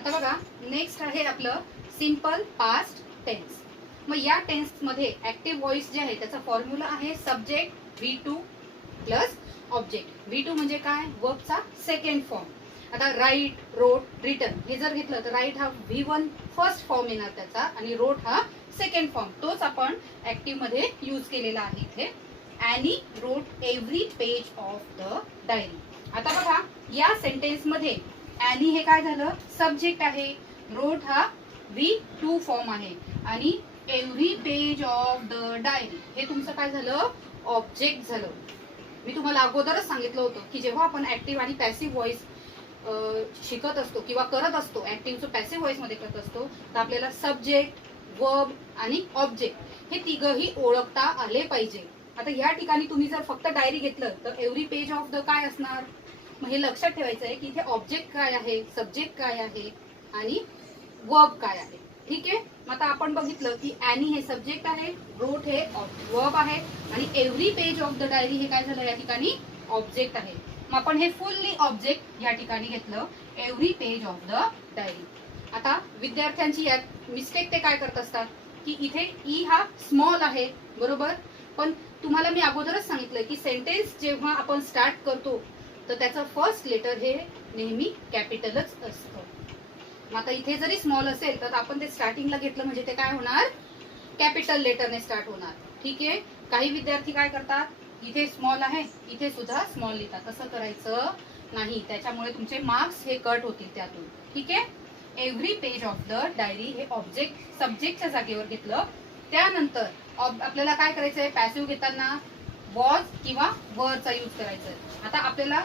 आता बघा नेक्स्ट आहे आपलं सिंपल पास्ट टेन्स. मग या टेन्स मध्ये ऍक्टिव्ह व्हॉइस जे आहे त्याचा फॉर्म्युला आहे subject V2 plus object. V2 म्हणजे काय, वर्बचा सेकंड फॉर्म. आता राईट, रोट, रिटर्न हे जर घेतलं तर राईट हा V1 फर्स्ट फॉर्म येणार त्याचा आणि रोट हा सेकंड फॉर्म. तोच आपण ऍक्टिव्ह मध्ये यूज केलेला आहे इथे. Annie wrote every page of the diary. आता बघा या सेंटेन्स मध्ये ॲनी हे काय झालं, सब्जेक्ट आहे. रोट हा V2 फॉर्म आहे आणि every page of the diary हे तुमचं काय झालं, ऑब्जेक्ट झालं. मी तुम्हाला अगोदरच सांगितलं होतं की जेव्हा आपण ऍक्टिव्ह आणि पॅसिव्ह व्हॉइस शिकत असतो किंवा करत असतो, ऍक्टिव्हचं पॅसिव्ह व्हॉइस मध्ये करत असतो, तर आपल्याला सब्जेक्ट, वर्ब आणि ऑब्जेक्ट हे तिघही ओळखता आले पाहिजे. आता या ठिकाणी तुम्ही जर फक्त डायरी घेतलं तर एव्हरी पेज ऑफ द काय असणार, मग हे लक्षात ठेवायचं आहे की इथे ऑब्जेक्ट काय आहे, सब्जेक्ट काय आहे आणि वर्ब काय आहे. ठीक आहे. मग आता आपण बघितलं की ॲनी हे सब्जेक्ट आहे, रोट हे वर्ब आहे आणि every page of the diary हे काय झालं या ठिकाणी ऑब्जेक्ट आहे. मग आपण हे फुल्ली ऑब्जेक्ट या ठिकाणी घेतलं, every page of the diary. आता विद्यार्थ्यांची यात मिस्टेक ते काय करत असतात की इथे ई हा स्मॉल आहे, बरोबर, पण तुम्हाला मी अगोदरच सांगितलं की सेंटेन्स जेव्हा आपण स्टार्ट करतो तर त्याचं फर्स्ट लेटर हे नेहमी कॅपिटलच असतं. मग आता इथे जरी स्मॉल असेल तर आपण ते स्टार्टिंगला घेतलं म्हणजे ते काय होणार, कॅपिटल लेटरने स्टार्ट होणार. ठीक आहे. काही विद्यार्थी काय करतात, इथे स्मॉल आहे इथे सुद्धा स्मॉल लिहितात. तसं करायचं नाही, त्याच्यामुळे तुमचे मार्क्स हे कट होतील त्यातून. ठीक आहे. Every page of the diary हे ऑब्जेक्ट सब्जेक्टच्या जागेवर घेतलं. त्यानंतर आपल्याला काय करायचंय, पॅसिव्ह घेताना वॉज किंवा वरचा यूज करायचा. आता आपल्याला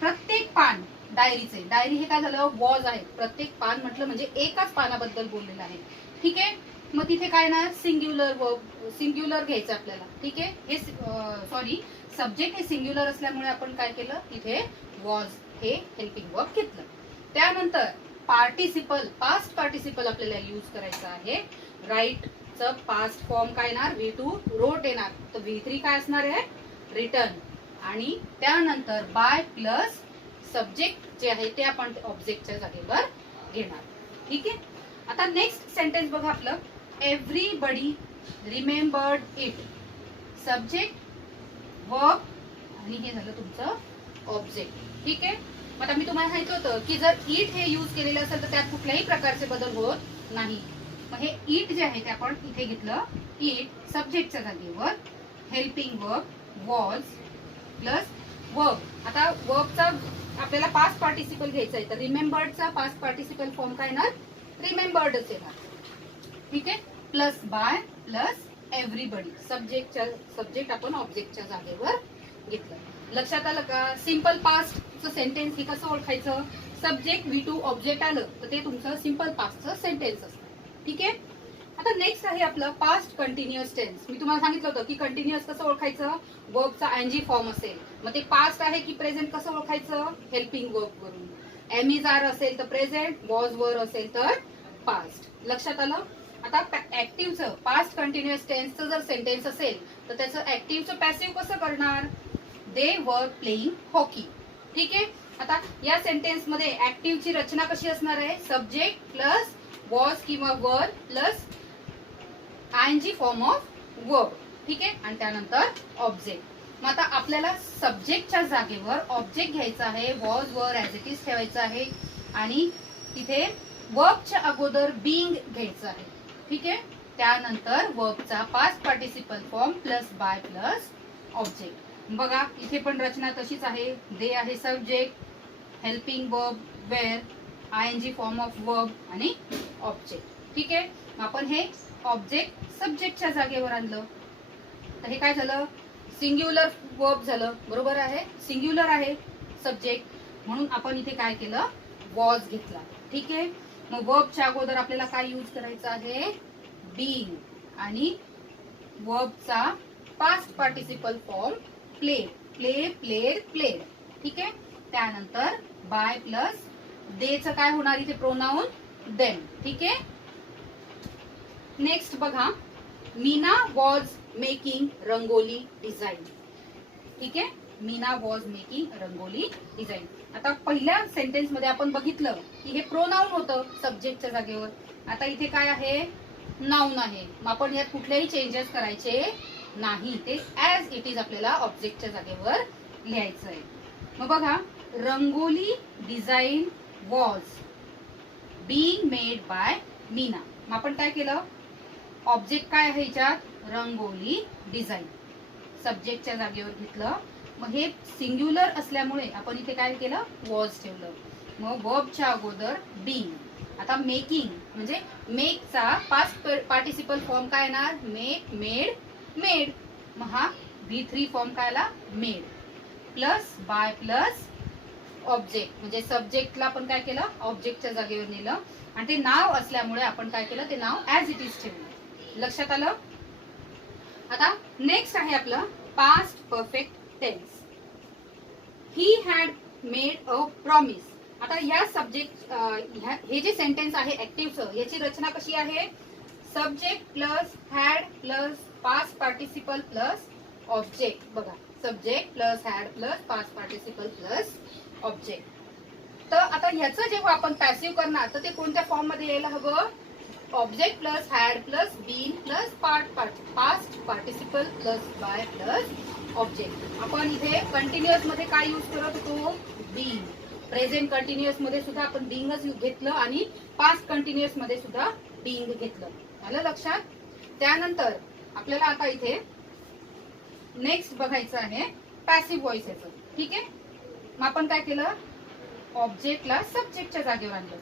प्रत्येक पान डायरीचे, डायरी हे काय झालं, वॉज आहे. प्रत्येक पान म्हटलं म्हणजे एकाच पानाबद्दल बोललेलं आहे. ठीक आहे. मग तिथे काय ना, सिंग्युलर वर्ब, सिंग्युलर घ्यायचं आपल्याला. ठीक आहे. हे सॉरी सब्जेक्ट हे सिंग्युलर असल्यामुळे आपण काय केलं, इथे वॉज हे हेल्पिंग वर्ब घेतलं. त्यानंतर पार्टिसिपल, पास्ट पार्टिसिपल आपल्याला यूज करायचं आहे. राईटचं पास्ट फॉर्म काय येणार, V2, रोट येणार तर V3 काय असणार आहे, रिटर्न. आणि त्यानंतर बाय प्लस सब्जेक्ट जे आहे ते आपण ऑब्जेक्टच्या जागेवर घेणार. ठीक आहे. आता नेक्स्ट सेंटेन्स बघा आपलं, everybody remembered it. Subject, verb आणि हे झालं तुमचं ऑब्जेक्ट. ठीक आहे. आता मी तुम्हाला सांगितलं होतं की जर इट हे यूज केलेलं असेल तर त्यात कुठल्याही प्रकारचे बदल होत नाही. मग हे इट जे आहे ते आपण इथे घेतलं, इट सब्जेक्टच्या जागेवर, helping verb was plus verb. आता वर्बचा आपल्याला पास्ट पार्टिसिपल घ्यायचा आहे तर रिमेंबर्डचा पास्ट पार्टिसिपल फॉर्म काय येणार, रिमेंबर्डच येणार. ठीक आहे. Plus by plus everybody, subject आपण ऑब्जेक्टच्या जागेवर घेतलं. लक्षात आलं का. सिंपल पास्टचं सेंटेन्स हे कसं ओळखायचं, सब्जेक्ट V2 ऑब्जेक्ट आलं तर ते तुमचं सिंपल पास्टचं सेंटेन्स असतं. ठीक आहे. आता नेक्स्ट आहे आपलं पास्ट कंटिन्युअस टेन्स. मी तुम्हाला सांगितलं होतं की कंटिन्युअस कसं ओळखायचं, वर्बचा एनजी फॉर्म असेल मग ते पास्ट आहे की प्रेझेंट कसं ओळखायचं, हेल्पिंग वर्ब वरून. एम इज आर असेल तर प्रेझेंट, वॉज वर असेल तर पास्ट. लक्षात आलं. आता ऍक्टिव्हचं पास्ट कंटिन्युअस टेन्सचं जर सेंटेन्स असेल तर त्याचं ऍक्टिव्हचं पॅसिव्ह कसं करणार, दे वर प्लेइंग हॉकी. ठीक आहे. आता या सेंटेन्स मध्ये ऍक्टिव्हची रचना कशी असणार आहे, सब्जेक्ट प्लस वॉज किंवा वर प्लस आयएनजी फॉर्म ऑफ वर्ब. ठीक आहे. आणि त्यानंतर ऑब्जेक्ट. मग आता आपल्याला सब्जेक्टच्या जागेवर ऑब्जेक्ट घ्यायचा आहे, was were as it is ठेवायचं आहे आणि तिथे वर्बच्या अगोदर बीइंग घ्यायचं आहे. ठीक आहे. त्यानंतर वर्बचा past participle form plus by plus object. बघा इथे पण रचना तशीच आहे, दे आहे subject, helping verb were, ING form of verb आणि ऑब्जेक्ट. ठीक आहे. आपण हे ऑब्जेक्ट सब्जेक्टच्या जागेवर आणलं तर हे काय झालं, सिंग्युलर वर्ब झालं. बरोबर आहे, सिंग्युलर आहे सब्जेक्ट म्हणून आपण इथे काय केलं, वॉज घेतला. ठीक आहे. मग वर्बच्या अगोदर आपल्याला काय यूज करायचं आहे, बीइंग आणि वर्बचा past participle form play, play played played. ठीक आहे. त्यानंतर बाय प्लस देचं काय होणार इथे, प्रोनाउन देम. ठीक आहे. नेक्स्ट बघा, Meena was making rangoli design. ठीक आहे. Meena was making rangoli design. आता पहिल्या सेंटेन्स मध्ये आपण बघितलं की हे प्रोनाउन होतं सब्जेक्टच्या जागेवर. आता इथे काय आहे, नाउन आहे. मग आपण यात कुठलेही चेंजेस करायचे नाही, ते ऍज इट इज आपल्याला ऑब्जेक्टच्या जागेवर लिहायचं आहे. मग बघा, rangoli design was being made by Meena. मग आपण काय केलं, ऑब्जेक्ट काय आहे याच्यात, रंगोली डिझाईन, सब्जेक्टच्या जागेवर घेतलं. मग हे सिंग्युलर असल्यामुळे आपण इथे काय केलं, वॉज ठेवलं. मग वर्बच्या अगोदर बीइंग. आता मेकिंग म्हणजे मेकचा पास्ट पार्टिसिपल फॉर्म काय येणार, मेक, मेड, मेड. मग हा V3 फॉर्म काय आला, made. Plus by plus object म्हणजे सब्जेक्टला आपण काय केलं, ऑब्जेक्टच्या जागेवर नेलं. आणि ते नाव असल्यामुळे आपण काय केलं, ते नाव ऍज इट इज ठेवलं. लक्षात आलं. आता नेक्स्ट आहे आपलं past perfect tense. He had made a promise. आता या सब्जेक्ट हे जे सेंटेन्स आहे ऍक्टिव्हचं, याची रचना कशी आहे, subject plus had plus past participle plus object. बघा, subject plus had plus past participle plus object. तर आता ह्याचं जेव्हा आपण पॅसिव्ह करणार तर ते कोणत्या फॉर्म मध्ये यायला हवं, object plus had plus been plus past participle plus by plus object. आपण इथे कंटिन्युअस मध्ये काय यूज करत होतो, बीन. प्रेझेंट कंटिन्युअस मध्ये सुद्धा आपण बीइंगच घेतलं आणि पास्ट कंटिन्युअस मध्ये सुद्धा बीइंग घेतलं. आलं लक्षात. त्यानंतर आपल्याला आता इथे नेक्स्ट बघायचं आहे पॅसिव्ह व्हॉइस याचं. ठीक आहे. मग आपण काय केलं, ऑब्जेक्टला सब्जेक्टच्या जागेवर आणलं.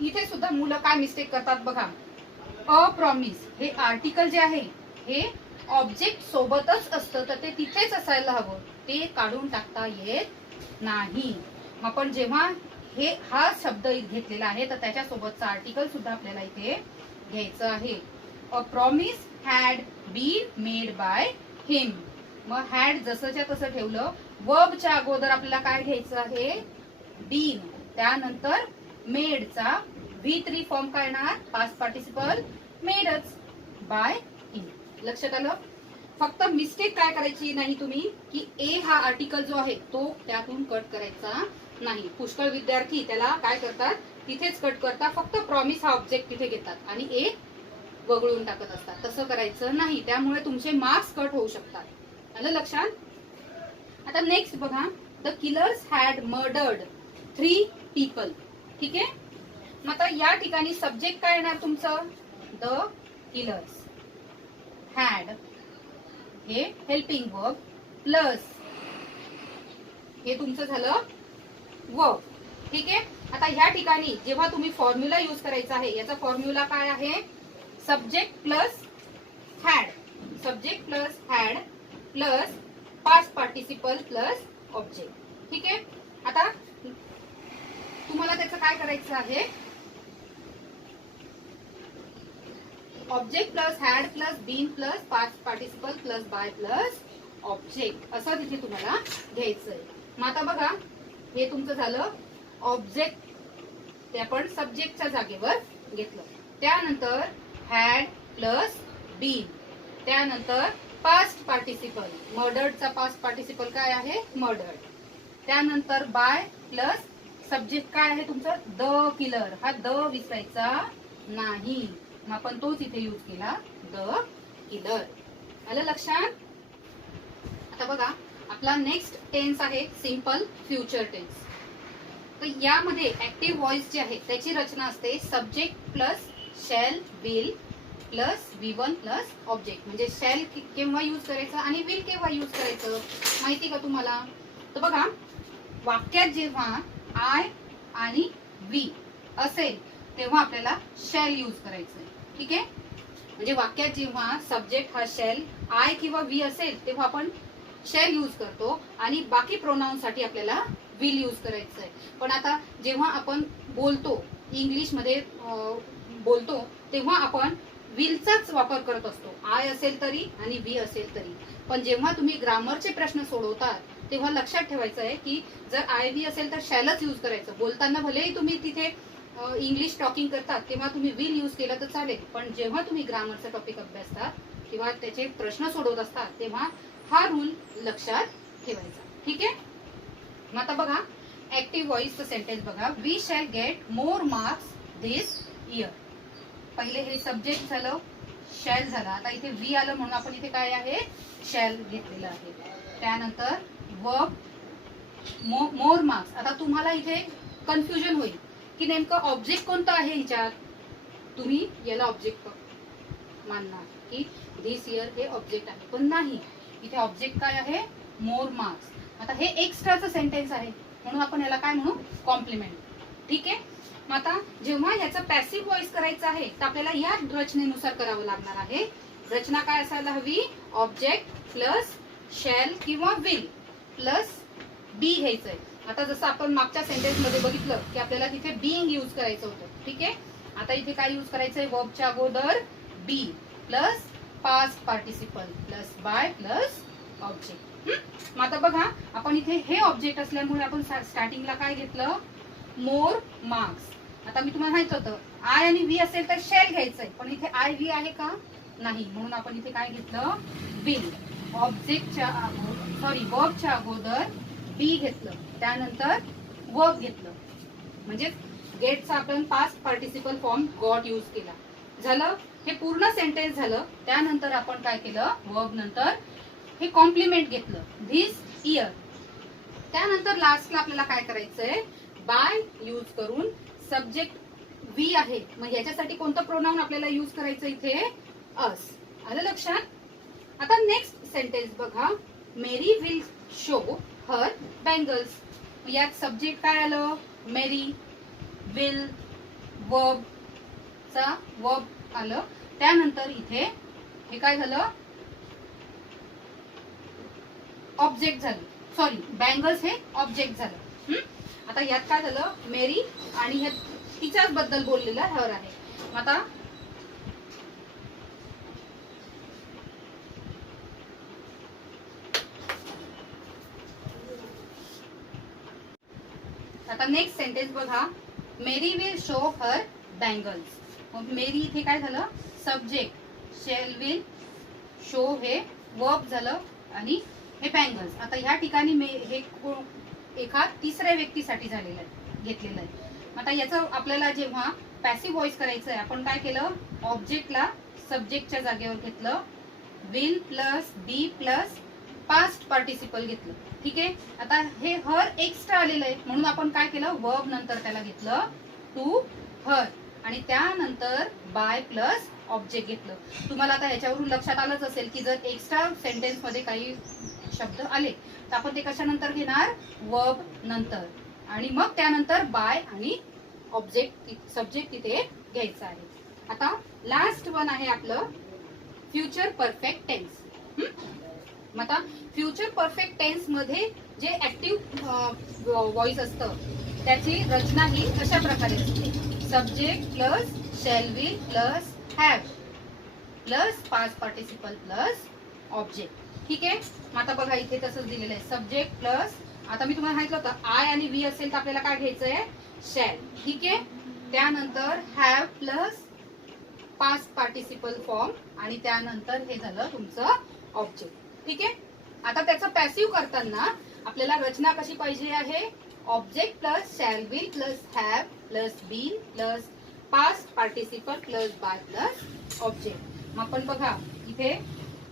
इथे सुद्धा मुलं काय मिस्टेक करतात बघा, अ प्रॉमिस हे आर्टिकल जे आहे हे ऑब्जेक्ट सोबतच असतं, तर ते तिथेच असायला हवं, ते काढून टाकता येत नाही. मग आपण जेव्हा हा शब्द घेतलेला आहे तर त्याच्यासोबतचा आर्टिकल सुद्धा आपल्याला इथे घ्यायचं आहे. A promise had been made by him. मग हॅड जसंच्या तसं ठेवलं. वर्बच्या अगोदर आपल्याला काय घ्यायचं आहे, बीन. त्यानंतर मेडचा V3 फॉर्म काय येणार, पास्ट पार्टिसिपल मेडच बाय हिम. लक्षात आलं. फक्त मिस्टेक काय करायची नाही तुम्ही, की ए हा आर्टिकल जो आहे तो त्यातून कट करायचा नाही. पुष्कळ विद्यार्थी त्याला काय करतात, तिथेच कट करतात, फक्त प्रॉमिस हा ऑब्जेक्ट तिथे घेतात आणि ए वगळून टाकत असतात. तसं करायचं नाही, त्यामुळे तुमचे मार्क्स कट होऊ शकतात. आलं लक्षात. आता नेक्स्ट बघा, the killers had murdered 3 people. ठीक आहे. मग आता या ठिकाणी सब्जेक्ट काय येणार तुमचं, द किलर्स. हॅड हे हेल्पिंग वर्ब प्लस हे तुमचं झालं वर्ब. ठीक आहे. आता ह्या ठिकाणी जेव्हा तुम्ही फॉर्म्युला यूज करायचा आहे, याचा फॉर्म्युला काय आहे, subject plus had, subject plus had plus past participle plus object. ठीक आहे. आता तुम्हाला त्याचं काय करायचं आहे, object plus had plus been plus past participle plus by plus object असं तिथे तुम्हाला घ्यायचंय. मग आता बघा, हे तुमचं झालं ऑब्जेक्ट, ते आपण सब्जेक्टच्या जागेवर घेतलं. त्यानंतर हॅड प्लस बीन, त्यानंतर पास्ट पार्टिसिपल, मर्डर्डचा पास्ट पार्टिसिपल काय आहे, मर्डर्ड. त्यानंतर बाय प्लस सब्जेक्ट काय आहे तुमचं, द किलर. हा द विसरायचा नाही, मग आपण तोच इथे यूज केला, द किलर. आलं लक्षात. आता बघा, आपला नेक्स्ट टेन्स आहे सिंपल फ्युचर टेन्स. तर यामध्ये ऍक्टिव्ह व्हॉइस जे आहे त्याची रचना असते subject plus shall will plus V1 plus object. म्हणजे शॅल केव्हा यूज करायचं आणि विल केव्हा यूज करायचं माहिती का तुम्हाला. तर बघा, वाक्यात जेव्हा आय आणि वी असेल तेव्हा आपल्याला शॅल यूज करायचं आहे. ठीक आहे. म्हणजे वाक्यात जेव्हा सब्जेक्ट हा शॅल, आय किंवा वी असेल तेव्हा आपण शॅल यूज करतो आणि बाकी प्रोनाउन साठी आपल्याला विल यूज करायचं आहे. पण आता जेव्हा आपण बोलतो, इंग्लिशमध्ये बोलतो, तेव्हा आपण विलचाच वापर करत असतो, आय असेल तरी आणि वी असेल तरी. पण जेव्हा तुम्ही ग्रामरचे प्रश्न सोडवतात तेव्हा लक्षात ठेवायचं आहे की जर आय वी असेल तर शॅलच यूज करायचं. बोलताना भलेही तुम्ही तिथे इंग्लिश टॉकिंग करतात तेव्हा तुम्ही विल यूज केलं तर चालेल, पण जेव्हा तुम्ही ग्रामरचा टॉपिक अभ्यासतात किंवा त्याचे प्रश्न सोडवत असतात तेव्हा हा रूल लक्षात ठेवायचा. ठीक आहे. मग आता बघा, ऍक्टिव्ह व्हॉइसचं सेंटेन्स बघा. We shall get more marks this year. पहिले हे सब्जेक्ट झालं, शॅल झाला. आता इथे वी आलं म्हणून आपण इथे काय आहे, शॅल घेतलेलं आहे. त्यानंतर वर्ब मोर मार्क्स. आता तुम्हाला इथे कन्फ्युजन होईल की नेमकं ऑब्जेक्ट कोणतं आहे ह्याच्यात. तुम्ही याला ऑब्जेक्ट मानणार की दिस इयर हे ऑब्जेक्ट आहे, पण नाही. इथे ऑब्जेक्ट काय आहे, मोर मार्क्स. आता हे एक्स्ट्राचं सेंटेन्स आहे म्हणून आपण याला काय म्हणू, कॉम्प्लिमेंट. ठीक आहे. मग आता जेव्हा याचा पॅसिव्ह व्हॉइस करायचा आहे तर आपल्याला या रचनेनुसार करावं लागणार आहे. रचना काय असायला हवी, ऑब्जेक्ट प्लस शॅल किंवा विल प्लस बी घ्यायचंय. आता जसं आपण मागच्या सेंटेन्स मध्ये बघितलं की आपल्याला तिथे बीइंग यूज करायचं होतं. ठीक आहे. आता इथे काय यूज करायचंय, वर्बच्या अगोदर be plus past participle plus by plus object. मग आता बघा आपण इथे हे ऑब्जेक्ट असल्यामुळे आपण स्टार्टिंगला काय घेतलं, मोर मार्क्स. आता मी तुम्हाला माहित होतं आय आणि व्ही असेल तर शेल घ्यायचंय, पण इथे आय व्ही आहे का, नाही. म्हणून आपण इथे काय घेतलं, विल. ऑब्जेक्टच्या वर्बच्या अगोदर बी घेतलं, त्यानंतर वर्ब घेतलं. म्हणजे गेटचा आपण past participle form got use केला. झालं, हे पूर्ण सेंटेन्स झालं. त्यानंतर आपण काय केलं, वर्ब नंतर हे कॉम्प्लिमेंट घेतलं, धिस इयर. त्यानंतर लास्टला आपल्याला काय करायचंय, बाय यूज करून सब्जेक्ट वी आहे. मग याच्यासाठी कोणतं प्रोनाउन आपल्याला यूज करायचं, इथे अस. आलं लक्षात. आता नेक्स्ट सेंटेन्स बघा, मेरी विल शो हर बँगल्स. यात सब्जेक्ट काय आलं, मेरी, विल, वर्ब चा वर्ब आलं. त्यानंतर इथे हे काय झालं, ऑब्जेक्ट झालं. सॉरी, बँगल्स हे ऑब्जेक्ट झालं. आता यात काय झालं, मेरी आणि हे तिच्याच बद्दल बोललेलं हर आहे. आता नेक्स्ट सेंटेन्स बघा, मेरी विल शो हर बँगल्स. मेरी इथे काय झालं, सब्जेक्ट, शेल विल, शो हे वर्ब झालं आणि हे बँगल्स. आता ह्या ठिकाणी हे एका तिसऱ्या व्यक्तीसाठी झालेलं आहे, घेतलेलं आहे. आता याचं आपल्याला जेव्हा पॅसिव्ह व्हॉइस करायचं आहे, आपण काय केलं, ऑब्जेक्टला सब्जेक्टच्या जागेवर घेतलं, will plus be plus past participle घेतलं. ठीक आहे. आता हे हर एक्स्ट्रा आलेलं आहे म्हणून आपण काय केलं, वर्ब नंतर त्याला घेतलं टू हर आणि त्यानंतर बाय प्लस ऑब्जेक्ट घेतलं. तुम्हाला आता ह्याच्यावरून लक्षात आलंच असेल की जर एक्स्ट्रा सेंटेन्स मध्ये काही शब्द आले तर आपण ते कशानंतर घेणार, वर्ब नंतर, आणि मग त्यानंतर बाय आणि ऑब्जेक्ट सब्जेक्ट तिथे घ्यायचा आहे. आता लास्ट वन आहे आपलं फ्युचर परफेक्ट टेन्स. मग आता फ्युचर परफेक्ट टेन्स मध्ये जे ऍक्टिव्ह व्हॉइस असतं त्याची रचना ही अशा प्रकारे असते, subject plus shall will plus have plus past participle plus object. ठीक आहे. मग आता बघा इथे तसंच दिलेलं आहे, सब्जेक्ट प्लस, आता मी तुम्हाला सांगितलं होतं आय आणि व्ही असेल तर आपल्याला काय घ्यायचंय, शॅल. ठीक आहे. त्यानंतर have plus past participle form आणि त्यानंतर हे झालं तुमचं ऑब्जेक्ट. ठीक आहे. आता त्याचं पॅसिव्ह करताना आपल्याला रचना कशी पाहिजे आहे, object plus shall will plus have plus been plus past participle plus by plus object. मग आपण बघा इथे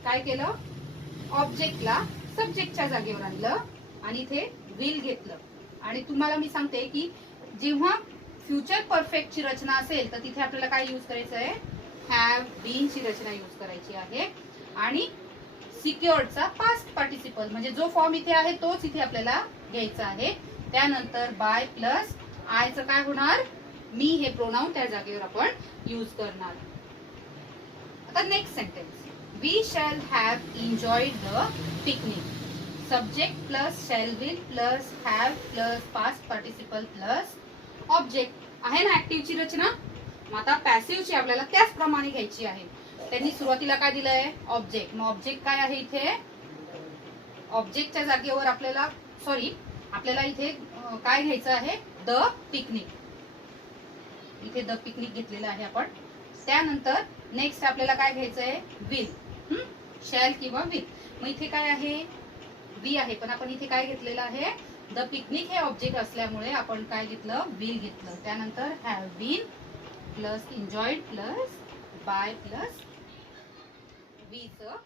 काय केलं, ऑब्जेक्टला सब्जेक्टच्या जागेवर आणलं आणि इथे विल घेतलं. आणि तुम्हाला मी सांगते की जेव्हा फ्युचर परफेक्टची रचना असेल तर तिथे आपल्याला काय यूज करायचं आहे, हॅव बीन ची रचना यूज करायची आहे. आणि सिक्युअर्डचा पास्ट पार्टिसिपल म्हणजे जो फॉर्म इथे आहे तोच इथे आपल्याला घ्यायचा आहे. त्यानंतर बाय प्लस आयचं काय होणार, मी हे प्रोनाउन त्या जागेवर आपण यूज करणार. आता next sentence, we shall have enjoyed the picnic. Subject plus shall will plus have plus past participle plus object आहे ना ऍक्टिव्हची रचना. मग आता पॅसिव्हची आपल्याला त्याचप्रमाणे घ्यायची आहे. त्यांनी सुरुवातीला काय दिलंय, ऑब्जेक्ट. मग ऑब्जेक्ट काय आहे इथे, ऑब्जेक्टच्या जागेवर आपल्याला इथे काय घ्यायचं आहे, द पिकनिक. इथे द पिकनिक घेतलेलं आहे आपण. त्यानंतर नेक्स्ट आपल्याला काय घ्यायचं आहे, विल, शॅल किंवा विल. मग इथे काय आहे, वी आहे पण आपण इथे काय घेतलेलं आहे, द पिकनिक हे ऑब्जेक्ट असल्यामुळे आपण काय घेतलं, विल घेतलं. त्यानंतर have been plus enjoyed plus by plus वीचं